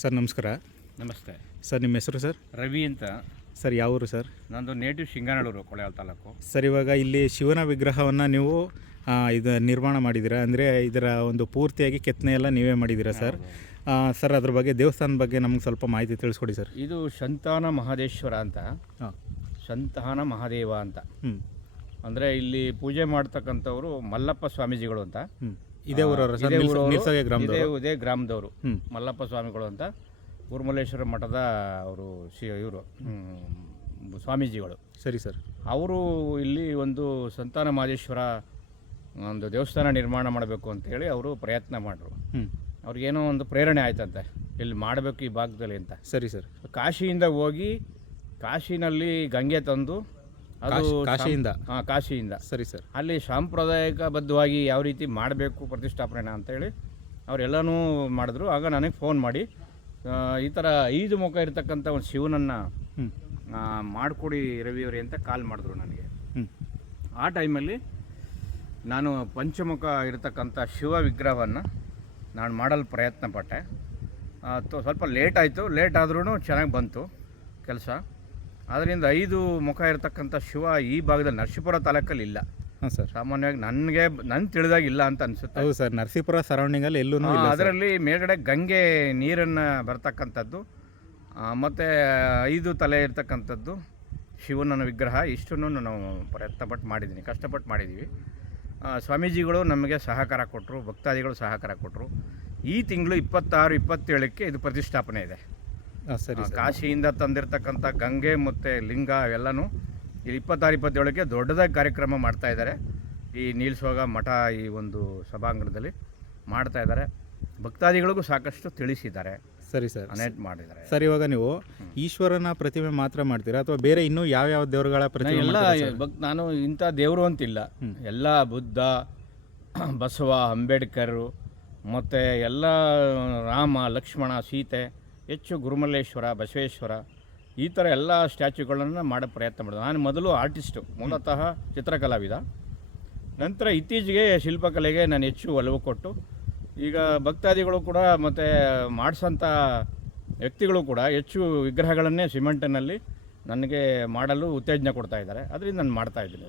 Sir ನಮಸ್ಕಾರ. ನಮಸ್ತೆ sir ನಿಮ್ಮ ಹೆಸರು ಸರ್? ರವಿ ಅಂತ. ಸರ್ ಯಾವ ಊರು ಸರ್? ನಂದು ನೇಟಿವ್ ಶಿಂಗಾನಲ್ಲೂರು, ಕೊಳೆಗಾಲ ತಾಲೂಕು. ಸರ್ ಇವಾಗ ಇಲ್ಲಿ ಶಿವನ ವಿಗ್ರಹವನ್ನು ನೀವು ಇದು ನಿರ್ಮಾಣ ಮಾಡಿದ್ದೀರಾ, ಅಂದರೆ ಇದರ ಒಂದು ಪೂರ್ತಿಯಾಗಿ ಕೆತ್ತನೆ ಎಲ್ಲ ನೀವೇ ಮಾಡಿದ್ದೀರಾ ಸರ್? ಸರ್ ಅದ್ರ ಬಗ್ಗೆ ದೇವಸ್ಥಾನದ ಬಗ್ಗೆ ನಮ್ಗೆ ಸ್ವಲ್ಪ ಮಾಹಿತಿ ತಿಳಿಸ್ಕೊಡಿ ಸರ್. ಇದು ಸಂತಾನ ಮಹದೇಶ್ವರ ಅಂತ, ಸಂತಾನ ಮಹಾದೇವ ಅಂತ. ಅಂದರೆ ಇಲ್ಲಿ ಪೂಜೆ ಮಾಡ್ತಕ್ಕಂಥವ್ರು ಮಲ್ಲಪ್ಪ ಸ್ವಾಮೀಜಿಗಳು ಅಂತ. ಇದೇ ಊರವರು ಸರ್? ಇದೇ ಗ್ರಾಮದವರು ಮಲ್ಲಪ್ಪ ಸ್ವಾಮಿಗಳು ಅಂತ, ಊರ್ಮಲ್ಲೇಶ್ವರ ಮಠದ ಅವರು ಇವರು ಸ್ವಾಮೀಜಿಗಳು. ಸರಿ ಸರ್. ಅವರು ಇಲ್ಲಿ ಒಂದು ಸಂತಾನ ಮಹದೇಶ್ವರ ಒಂದು ದೇವಸ್ಥಾನ ನಿರ್ಮಾಣ ಮಾಡಬೇಕು ಅಂತೇಳಿ ಅವರು ಪ್ರಯತ್ನ ಮಾಡಿದ್ರು. ಅವ್ರಿಗೇನೋ ಒಂದು ಪ್ರೇರಣೆ ಆಯ್ತಂತೆ, ಇಲ್ಲಿ ಮಾಡಬೇಕು ಈ ಭಾಗದಲ್ಲಿ ಅಂತ. ಸರಿ ಸರ್. ಕಾಶಿಯಿಂದ ಹೋಗಿ ಕಾಶಿನಲ್ಲಿ ಗಂಗೆ ತಂದು, ಅದು ಕಾಶಿಯಿಂದ ಸರಿ ಸರ್. ಅಲ್ಲಿ ಸಾಂಪ್ರದಾಯಿಕಬದ್ಧವಾಗಿ ಯಾವ ರೀತಿ ಮಾಡಬೇಕು ಪ್ರತಿಷ್ಠಾಪನೆ ಅಂತೇಳಿ ಅವರೆಲ್ಲನೂ ಮಾಡಿದ್ರು. ಆಗ ನನಗೆ ಫೋನ್ ಮಾಡಿ ಈ ಥರ 5 ಮುಖ ಇರತಕ್ಕಂಥ ಒಂದು ಶಿವನನ್ನು ಮಾಡಿಕೊಡಿ ರವಿಯವರೇ ಅಂತ ಕಾಲ್ ಮಾಡಿದ್ರು ನನಗೆ. ಆ ಟೈಮಲ್ಲಿ ನಾನು ಪಂಚಮುಖ ಇರತಕ್ಕಂಥ ಶಿವ ವಿಗ್ರಹವನ್ನು ನಾನು ಮಾಡಲು ಪ್ರಯತ್ನ ಪಟ್ಟೆ. ಸ್ವಲ್ಪ ಲೇಟ್ ಆಯಿತು. ಲೇಟ್ ಆದ್ರೂ ಚೆನ್ನಾಗಿ ಬಂತು ಕೆಲಸ. ಅದರಿಂದ 5 ಮುಖ ಇರತಕ್ಕಂಥ ಶಿವ ಈ ಭಾಗದಲ್ಲಿ ನರಸೀಪುರ ತಾಲೂಕಲ್ಲಿ ಇಲ್ಲ. ಹಾಂ ಸರ್. ಸಾಮಾನ್ಯವಾಗಿ ನನ್ನ ತಿಳಿದಾಗ ಇಲ್ಲ ಅಂತ ಅನಿಸುತ್ತೆ. ಹೌದು ಸರ್, ನರಸೀಪುರ ಸರೌಂಡಿಂಗಲ್ಲಿ ಎಲ್ಲೂ ಅದರಲ್ಲಿ ಮೇಲ್ಗಡೆ ಗಂಗೆ ನೀರನ್ನು ಬರ್ತಕ್ಕಂಥದ್ದು, ಮತ್ತು 5 ತಲೆ ಇರ್ತಕ್ಕಂಥದ್ದು ಶಿವನ ವಿಗ್ರಹ. ಇಷ್ಟನ್ನು ನಾವು ಪ್ರಯತ್ನಪಟ್ಟು ಮಾಡಿದ್ದೀನಿ, ಕಷ್ಟಪಟ್ಟು ಮಾಡಿದ್ದೀವಿ. ಸ್ವಾಮೀಜಿಗಳು ನಮಗೆ ಸಹಕಾರ ಕೊಟ್ಟರು, ಭಕ್ತಾದಿಗಳು ಸಹಕಾರ ಕೊಟ್ಟರು. ಈ ತಿಂಗಳು 26-27ಕ್ಕೆ ಇದು ಪ್ರತಿಷ್ಠಾಪನೆ ಇದೆ. ಸರಿ. ಕಾಶಿಯಿಂದ ತಂದಿರತಕ್ಕಂಥ ಗಂಗೆ ಮತ್ತು ಲಿಂಗ ಇವೆಲ್ಲನೂ ಇಲ್ಲಿ 26-27ಕ್ಕೆ ದೊಡ್ಡದಾಗಿ ಕಾರ್ಯಕ್ರಮ ಮಾಡ್ತಾಯಿದ್ದಾರೆ. ಈ ನೀಲ್ಸೋಗ ಮಠ ಈ ಒಂದು ಸಭಾಂಗಣದಲ್ಲಿ ಮಾಡ್ತಾಯಿದ್ದಾರೆ. ಭಕ್ತಾದಿಗಳಿಗೂ ಸಾಕಷ್ಟು ತಿಳಿಸಿದ್ದಾರೆ. ಸರಿ ಸರ್. ಅನೇಟ್ ಮಾಡಿದ್ದಾರೆ ಸರ್. ಇವಾಗ ನೀವು ಈಶ್ವರನ ಪ್ರತಿಮೆ ಮಾತ್ರ ಮಾಡ್ತೀರಾ ಅಥವಾ ಬೇರೆ ಇನ್ನೂ ಯಾವ್ಯಾವ ದೇವರುಗಳ ಪ್ರತಿಮೆ? ಎಲ್ಲ ನಾನು ಇಂಥ ದೇವರು ಅಂತಿಲ್ಲ, ಎಲ್ಲ ಬುದ್ಧ, ಬಸವ, ಅಂಬೇಡ್ಕರ್, ಮತ್ತು ಎಲ್ಲ ರಾಮ, ಲಕ್ಷ್ಮಣ, ಸೀತೆ, ಹೆಚ್ಚು ಗುರುಮಲ್ಲೇಶ್ವರ, ಬಸವೇಶ್ವರ, ಈ ಥರ ಎಲ್ಲ ಸ್ಟ್ಯಾಚ್ಯೂಗಳನ್ನು ಮಾಡೋ ಪ್ರಯತ್ನ ಮಾಡಿದೆ. ನಾನು ಮೊದಲು ಆರ್ಟಿಸ್ಟು, ಮೂಲತಃ ಚಿತ್ರಕಲಾವಿದ. ನಂತರ ಇತ್ತೀಚೆಗೆ ಶಿಲ್ಪಕಲೆಗೆ ನಾನು ಹೆಚ್ಚು ಒಲವು ಕೊಟ್ಟು, ಈಗ ಭಕ್ತಾದಿಗಳು ಕೂಡ ಮತ್ತು ಮಾಡಿಸೋಂಥ ವ್ಯಕ್ತಿಗಳು ಕೂಡ ಹೆಚ್ಚು ವಿಗ್ರಹಗಳನ್ನೇ ಸಿಮೆಂಟಿನಲ್ಲಿ ನನಗೆ ಮಾಡಲು ಉತ್ತೇಜನ ಕೊಡ್ತಾ ಇದ್ದಾರೆ. ಅದರಿಂದ ನಾನು ಮಾಡ್ತಾಯಿದ್ದೀನಿ.